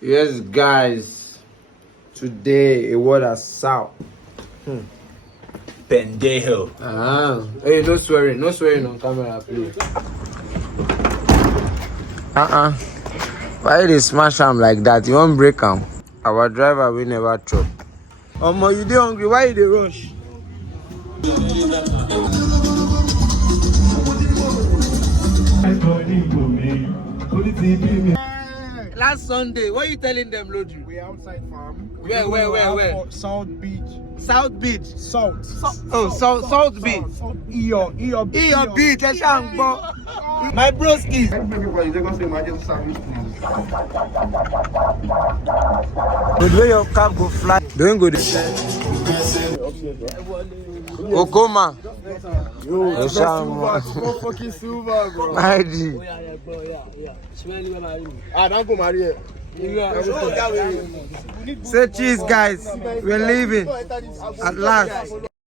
Yes, guys. Today, a word as south. Pendejo. Hey, no swearing on camera, please. Why they smash him like that? You won't break him. Our driver will never chop. Omo, you dey hungry? Why you dey rush? Last Sunday, what are you telling them, Lodri? We outside farm. Where? South Beach. South Beach. Salt. Salt Beach. Your Beach. My broskies. Good way your cab go fly. Doing good. Okoma. Yo, fucking silver, bro. My G. Don't go marry it. Say cheese, guys. We're leaving. At last.